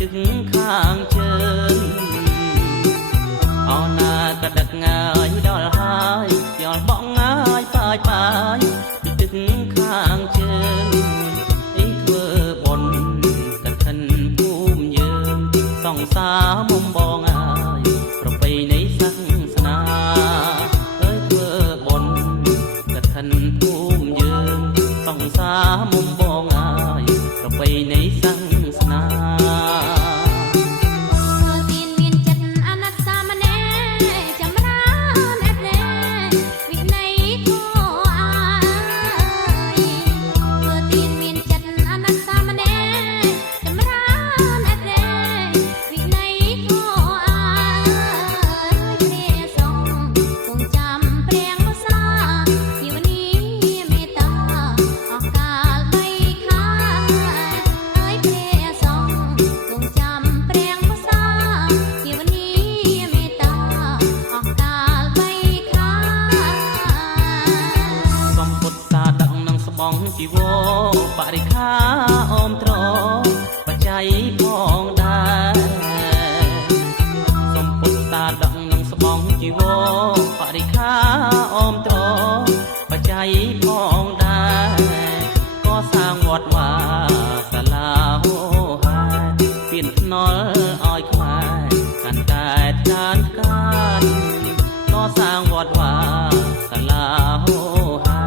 ទឹកខាងជើងអោណាក៏ដឹកងាយដល់ហើយយកបងងាយបាយបាយពីទឹកខាងជើងអីធ្វើបុណ្យកឋិនភូមិយើងសង្សារមុំបងហើយប្រពៃណីសាសនាអើយធ្វើបុណ្យកឋិនភូមិយើងសង្សារមុំបងហើយប្រពៃណីសាសនាជីវរបរិខាអមត្របច្ច័យផងដែរសំពុទ្ធសាដកនឹងស្បង់ជីវរបរិខាអមត្របច្ច័យផងដែរក៏សាងវត្តវាសាលាហោហាពៀនថ្នល់ឲ្យខ្មែរកាន់តែចានកានក៏សាងវត្តវាសាលាហោហា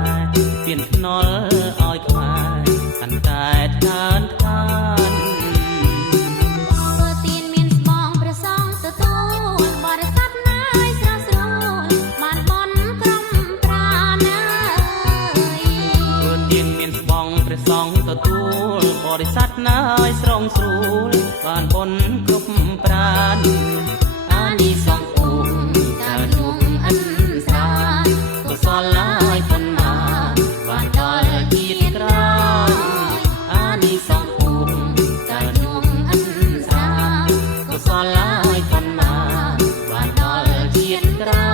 ពៀនថ្នល់សងទទួលបរិស័ទណាយស្រងស្រួលបានបុណ្យគ្រប់ប្រានអានិសង្ឃអ៊ុំតានួងអិនស្រាកុសលឡាយបុណ្យណាបានដល់ជាតិក្រោយអានិសង្ឃអ៊ុំតានួងអិនស្រាកុសលឡាយបុណ្យណាបានដល់ជាតិក្រោ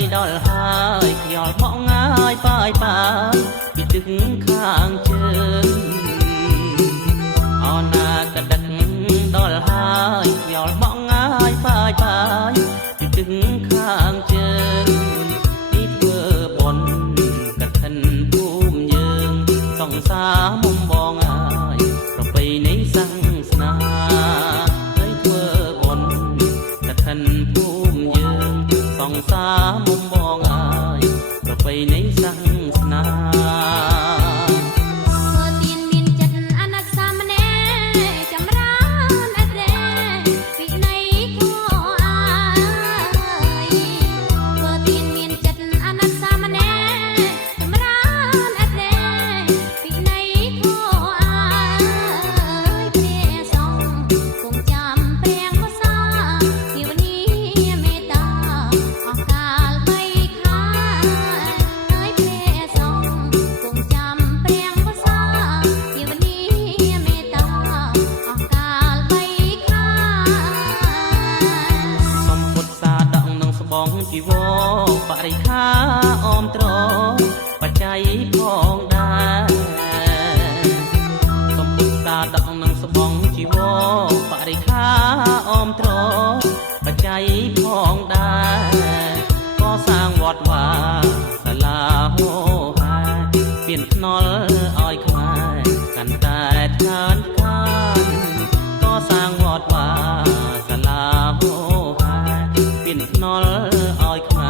យដល់ហើយខ្យល់ផងងាយបាយបាយពីទឹកខាងជើងអោណាក៏ដឹកដល់ហើយខ្យល់ផងងាយបាយបាយពីទឹកខាងជើងពីធ្វើបុណ្យកឋិនភូមិយើងសង្សារមុំបងហើយប្រពៃណីសាសនាហើយធ្វើបុណ្យកឋិនភូមិយើងសង្សារមុំបងហើយប្រពៃណីសាសនាជីវរបរិខាអមត្របច្ច័យផងដែរកំពុងតាដកនឹងស្បង់ជីវរបរិខាអមត្របច្ច័យផងដែរក៏សាងវត្តវាសាលាហោហាពៀនថ្នល់ឲ្យខ្មែរកាន់តែថ្កើងខានក៏សាងវត្តវាសាលាហោហាពៀនថ្នល់ឲ្យខ្មែរ